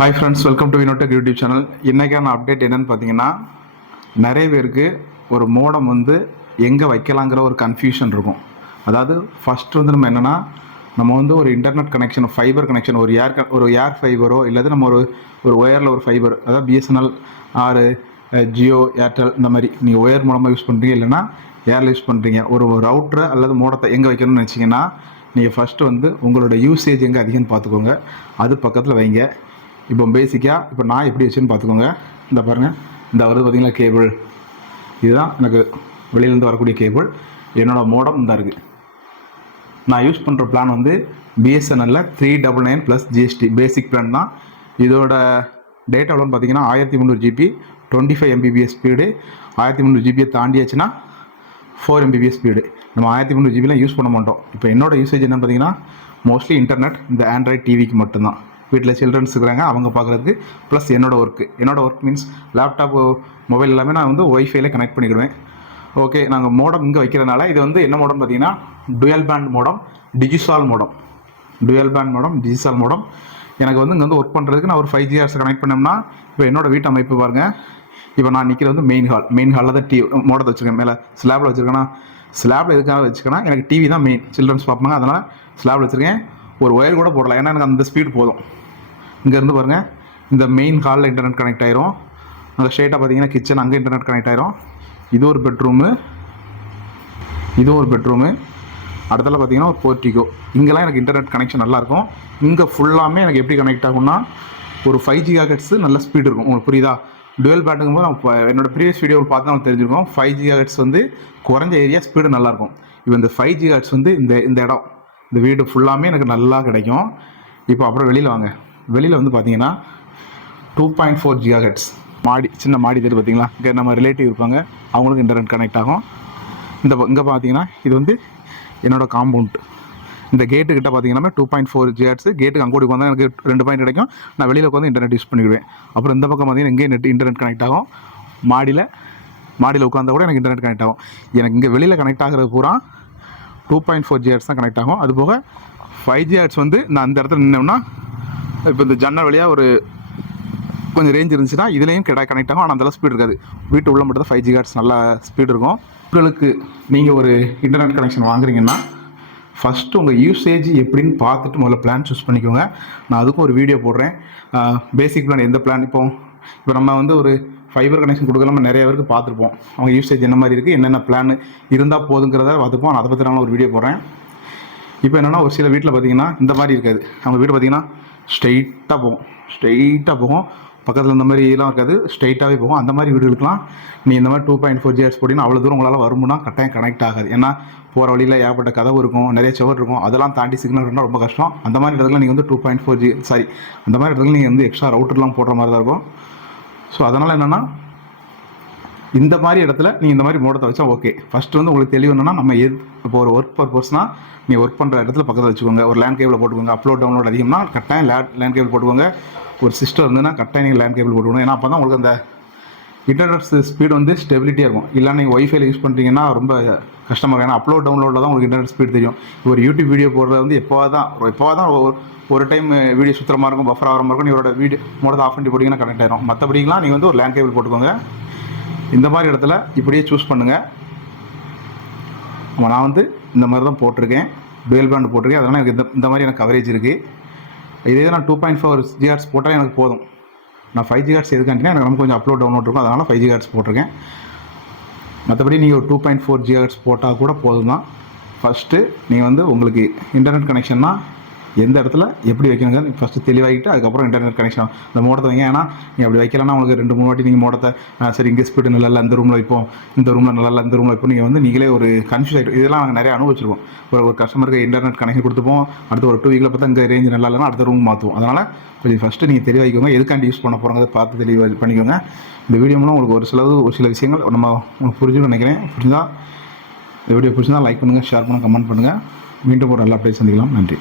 Hi friends welcome to Vinotech YouTube channel இன்றைக்கான update என்னன்னு பார்த்தீங்கன்னா நிறைய பேருக்கு ஒரு மோடம் வந்து எங்கே வைக்கலாங்கிற ஒரு கன்ஃபியூஷன் இருக்கும். அதாவது ஃபஸ்ட் வந்து நம்ம என்னென்னா நம்ம வந்து ஒரு இன்டர்நெட் கனெக்ஷன் ஃபைபர் கனெக்ஷன் ஒரு ஏர் ஒரு ஏர் ஃபைபரோ இல்லாத நம்ம ஒரு ஒரு ஒயரில் ஒரு ஃபைபர் அதாவது பிஎஸ்என்எல் ஆறு ஜியோ ஏர்டெல் இந்த மாதிரி. நீங்கள் ஒயர் மூலமாக யூஸ் பண்ணுறீங்க இல்லைன்னா ஏரில் யூஸ் பண்ணுறீங்க ஒரு ரவுட்ரு அல்லது மோடத்தை எங்கே வைக்கணும்னு நினச்சிங்கன்னா நீங்கள் ஃபஸ்ட்டு வந்து உங்களோட யூசேஜ் எங்கே அதிகம்னு பார்த்துக்கோங்க. அது பக்கத்தில் வைங்க. இப்போ பேசிக்காக இப்போ நான் எப்படி வச்சுன்னு பார்த்துக்கோங்க. இந்த பாருங்கள் இந்த வருது பார்த்திங்கன்னா கேபிள் இதுதான் எனக்கு வெளியிலேருந்து வரக்கூடிய கேபிள் என்னோடய மோடம் இந்த இருக்குது நான் யூஸ் பண்ணுற பிளான் வந்து பிஎஸ்என்எல்ல three double nine plus GST basic plan தான். இதோட டேட்டா எவ்வளோன்னு பார்த்தீங்கன்னா ஆயிரத்தி முந்நூறு GB twenty five Mbps speed ஆயிரத்தி முந்நூறு ஜிபியை தாண்டியாச்சுன்னா ஃபோர் எம்பிபிஎஸ் ஸ்பீடு நம்ம ஆயிரத்தி முந்நூறு ஜிபிலாம் யூஸ் பண்ண மாட்டோம். இப்போ என்னோட யூசேஜ் என்னன்னு பார்த்தீங்கன்னா மோஸ்ட்லி இன்டர்நெட் இந்த ஆண்ட்ராய்ட் டிவிக்கு மட்டும்தான். வீட்டில் சில்ட்ரன்ஸ் இருக்கிறாங்க அவங்க பார்க்குறதுக்கு ப்ளஸ் என்னோடய ஒர்க்கு என்னோடய ஒர்க் மீன்ஸ் லேப்டாப் மொபைல் எல்லாமே நான் வந்து ஒய்ஃபைல கனெக்ட் பண்ணிக்கிடுவேன். ஓகே நாங்கள் மோடம் இங்கே வைக்கிறனால இது வந்து என்ன மோடம் பார்த்தீங்கன்னா டுயல் பேண்ட் மோடம் டிஜிசால் மோடம் டுயல் பேண்ட் மோடம் டிஜிசால் மோடம் எனக்கு வந்து இங்கே வந்து ஒர்க் பண்ணுறதுக்கு நான் ஒரு ஃபைவ் ஜிஆர்ஸ் கனெக்ட் பண்ணோம்னா இப்போ என்னோடய வீட்டு அமைப்பு பாருங்கள் இப்போ நான் நிற்கிறது வந்து மெயின் ஹால் மெயின் ஹாலில் தான் டிவி மோடத்தை வச்சுருக்கேன். மேலே ஸ்லாபில் வச்சுருக்கேன்னா ஸ்லாபில் எதுக்காக வச்சுக்கேன்னா எனக்கு டிவி தான் மெயின் சில்ட்ரன்ஸ் பார்ப்பாங்க அதனால் ஸ்லாபில் வச்சுருக்கேன். ஒரு ஒயர் கூட போடலாம் ஏன்னா எனக்கு அந்த ஸ்பீடு போதும். இங்கேருந்து பாருங்கள் இந்த மெயின் ஹாலில் இன்டர்நெட் கனெக்ட் ஆயிரும். அங்கே ஸ்ட்ரெயிட்டாக பார்த்தீங்கன்னா கிச்சன் அங்கே இன்டர்நெட் கனெக்ட் ஆயிரும். இது ஒரு பெட்ரூமு இதுவும் ஒரு பெட்ரூமு அடுத்தல பார்த்தீங்கன்னா ஒரு போர்ட்டிகோ இங்கெல்லாம் எனக்கு இன்டர்நெட் கனெக்ஷன் நல்லாயிருக்கும் இங்கே ஃபுல்லாமே எனக்கு எப்படி கனெக்ட் ஆகும்னா ஒரு ஃபைவ் ஜி ஹெட்ஸு நல்ல ஸ்பீடு இருக்கும். உங்களுக்கு புரியுதா? டுவெல் பேட்டுங்கும் போது நம்ம என்னோடய ப்ரீவியஸ் வீடியோவில் பார்த்து நம்ம தெரிஞ்சிருக்கோம். ஃபைவ் ஜி ஹெட்ஸ் வந்து குறைஞ்ச ஏரியா ஸ்பீடு நல்லாயிருக்கும் இப்போ இந்த ஃபைவ் ஜி ஹெட்ஸ் வந்து இந்த இந்த இடம். இந்த வீடு ஃபுல்லாமே எனக்கு நல்லா கிடைக்கும். இப்போ அப்புறம் வெளியில் வாங்க. வெளியில் வந்து பார்த்தீங்கன்னா டூ பாயிண்ட் ஃபோர் ஜிகாஹெட்ஸ் மாடி சின்ன மாடி தெரியும் பார்த்தீங்களா இங்கே நம்ம ரிலேட்டிவ் இருப்பாங்க. அவங்களுக்கு இன்டர்நெட் கனெக்ட் ஆகும். இந்த இங்கே பார்த்தீங்கன்னா இது வந்து என்னோட காம்பவுண்ட் இந்த கேட்டு கிட்ட பார்த்தீங்கன்னா டூ பாயிண்ட் ஃபோர் ஜிஹெட்ஸ் கேட்டுக்கு அங்கோடி வந்தால் எனக்கு ரெண்டு பாயிண்ட் கிடைக்கும். நான் வெளியில் உட்காந்து இன்டர்நெட் யூஸ் பண்ணிடுவேன். அப்புறம் இந்த பக்கம் பார்த்தீங்கன்னா இங்கே நெட் இன்டர்நெட் கனெக்ட் ஆகும். மாடியில் மாடியில் உட்காந்தா கூட எனக்கு இன்டர்நெட் கனெக்ட் ஆகும். எனக்கு இங்கே வெளியில் கனெக்ட் ஆகிறது பூரா டூ பாயிண்ட் ஃபோர் ஜிஹெட்ஸ் தான் கனெக்ட் ஆகும். அது போக ஃபைவ் ஜிஹெட்ஸ் வந்து நான் அந்த இடத்துல நின்னோம்னா இப்போ இந்த ஜன்னல் வழியாக ஒரு கொஞ்சம் ரேஞ்ச் இருந்துச்சுன்னா இதுலேயும் கிட்ட கனெக்ட் ஆகும். ஆனால் அந்தளவு ஸ்பீடு இருக்காது. வீட்டு உள்ள மட்டும் தான் ஃபைவ் ஜி கார்ட்ஸ் நல்லா ஸ்பீடு இருக்கும். உங்களுக்கு நீங்கள் ஒரு இன்டர்நெட் கனெக்ஷன் வாங்குறீங்கன்னா ஃபஸ்ட்டு உங்கள் யூசேஜ் எப்படின்னு பார்த்துட்டு முதல்ல பிளான் சூஸ் பண்ணிக்கோங்க. நான் அதுக்கும் ஒரு வீடியோ போடுறேன். பேசிக் பிளான் எந்த பிளான் இப்போ இப்போ நம்ம வந்து ஒரு ஃபைபர் கனெக்ஷன் கொடுக்கலாம் நிறைய பேருக்கு பார்த்துருப்போம். அவங்க யூசேஜ் என்ன மாதிரி இருக்குது என்னென்ன பிளான் இருந்தால் போதுங்கிறத பார்த்துப்போம். நான் அதை பற்றி நான் ஒரு வீடியோ போடுறேன். இப்போ என்னென்னா ஒரு சில வீட்டில் பார்த்தீங்கன்னா இந்த மாதிரி இருக்காது. அவங்க வீடு பார்த்தீங்கன்னா ஸ்ட்ரெயிட்டாக போகும். ஸ்ட்ரெயிட்டாக போகும். பக்கத்தில் இந்த மாதிரி இதெல்லாம் இருக்காது. ஸ்ட்ரெயிட்டாகவே போகும். அந்த மாதிரி வீடுகளுக்குலாம் நீ இந்த மாதிரி டூ பாயிண்ட் ஃபோர் ஜிஆர்ஸ் போட்டிங்கன்னா அவ்வளோ தூரம் உங்களால் வரும்னா கட்டாயம் கனெக்ட் ஆகாது. ஏன்னா போகிற வழியில் ஏகப்பட்ட கதவு இருக்கும் நிறைய சுவர் இருக்கும். அதெல்லாம் தாண்டி சிக்னல் இருந்தால் ரொம்ப கஷ்டம். அந்த மாதிரி இடத்துல நீங்கள் வந்து two point four G sorry அந்த மாதிரி இடத்துல நீங்கள் வந்து எக்ஸ்ட்ரா ரவுட்டர்லாம் போடுற மாதிரி தான் இருக்கும். ஸோ அதனால் என்னென்னா இந்த மாதிரி இடத்துல நீ இந்த மாதிரி மூடத்தை வச்சா ஓகே ஃபஸ்ட்டு வந்து உங்களுக்கு தெளிவு என்னன்னா நம்ம எது இப்போ ஒரு ஒர்க் பர்பஸ்னால் நீ ஒர்க் பண்ணுற இடத்துல பக்கத்தில் வச்சுக்கோங்க. ஒரு லேண்ட் கேபிள் போட்டுக்கோங்க. அப்லோட் டவுன்லோட் அதிகம்னா கட்டாயம் லேண்ட் லேண்ட் கேபிள் போட்டுக்கோங்க. ஒரு சிஸ்டம் இருந்ததுன்னா கட்டாயம் நீங்கள் லேண்ட் கேபிள் போட்டுக்கணும். ஏன்னா அப்போ தான் உங்களுக்கு அந்த இன்டர்நெட் ஸ்பீடு வந்து ஸ்டெபிலிட்டியாக இருக்கும். இல்லை நீங்கள் ஒய்ஃபைல யூஸ் பண்ணுறீங்கன்னா ரொம்ப கஷ்டமாக இருக்கும். ஏன்னா அப்லோட் டவுன்லோடில் தான் உங்களுக்கு இன்டர்நெட் ஸ்பீட் தெரியும். ஒரு யூடியூப் வீடியோ போடுறது வந்து எப்போ தான் எப்போ தான் ஒரு ஒரு டைம் வீடியோ சுத்தரமாக இருக்கும் பஃபர் ஆகிற மாதிரி இருக்கும் நீங்களோட வீடியோ மூடத்தை ஆஃப் பண்ணி போட்டிங்கன்னா கனெக்ட் ஆயிரும். மற்றபடிலாம் நீங்கள் வந்து ஒரு லேண்ட் கேபிள் போட்டுக்கோங்க. இந்த மாதிரி இடத்துல இப்படியே சூஸ் பண்ணுங்கள் நான் வந்து இந்த மாதிரி தான் போட்டிருக்கேன். டுவெல் பேண்ட் போட்டிருக்கேன். அதனால் எனக்கு இந்த இந்த மாதிரி எனக்கு கவரேஜ் இருக்குது இதே நான் டூ பாயிண்ட் ஃபோர் ஜிஆர்ஸ் போட்டால் எனக்கு போதும். நான் ஃபைவ் ஜிஆர்ஸ் எதுக்காண்டினா எனக்கு ரொம்ப கொஞ்சம் அப்லோட் டவுன்லோட் இருக்கும். அதனால் ஃபைவ் ஜிஆர்ஸ் போட்டிருக்கேன். மற்றபடி நீங்கள் ஒரு டூ பாயிண்ட் ஃபோர் ஜிஆர்ஸ் போட்டால் கூட போதும் தான் ஃபஸ்ட்டு நீங்கள் வந்து உங்களுக்கு இன்டர்நெட் கனெக்ஷன்னா எந்த இடத்துல எப்படி வைக்கணுங்கிறது ஃபஸ்ட்டு தெளிவாகிட்டு அதுக்கப்புறம் இன்டர்நெட் கனெக்ஷன் அந்த மோடத்தை வைங்க. ஏன்னா நீங்கள் அப்படி வைக்கலன்னா உங்களுக்கு ரெண்டு மூணு வாட்டி நீங்கள் மோடத்தை சரி இங்கே ஸ்பீடு நல்லா இல்லை அந்த ரூமில் வைப்போம். இந்த ரூமில் நல்லா இல்லை இந்த ரூமில் வைப்போம் நீங்கள் வந்து நீங்களே ஒரு கன்ஃபியூஸ் ஆகிட்டு இதெல்லாம் நாங்கள் நிறைய அனுபவிச்சிருக்கோம். ஒரு ஒரு கஸ்டமருக்கு இன்டர்நெட் கனெக்ஷன் கொடுத்துப்போம். அடுத்து ஒரு டூ வீக்கில் பார்த்தா இங்கே ரேஞ்ச் நல்லா இல்லைன்னா அடுத்த ரூம் மாற்றுவோம் அதனால் கொஞ்சம் ஃபஸ்ட்டு நீங்கள் தெளிவாகிக்கோங்க எதுக்காண்டி யூஸ் பண்ண போகிறோங்கிறத பார்த்து தெளிவாக பண்ணிக்கோங்க. இந்த வீடியோ மூலம் உங்களுக்கு ஒரு சிலது ஒரு சில விஷயங்கள் நம்ம உங்களுக்கு புரிஞ்சுன்னு நினைக்கிறேன். புரிஞ்சால் இந்த வீடியோ பிடிச்சிருந்தால் லைக் பண்ணுங்கள் ஷேர் பண்ணுங்கள் கமெண்ட் பண்ணுங்கள் மீண்டும் ஒரு நல்ல அப்டேட் சந்திக்கலாம். நன்றி.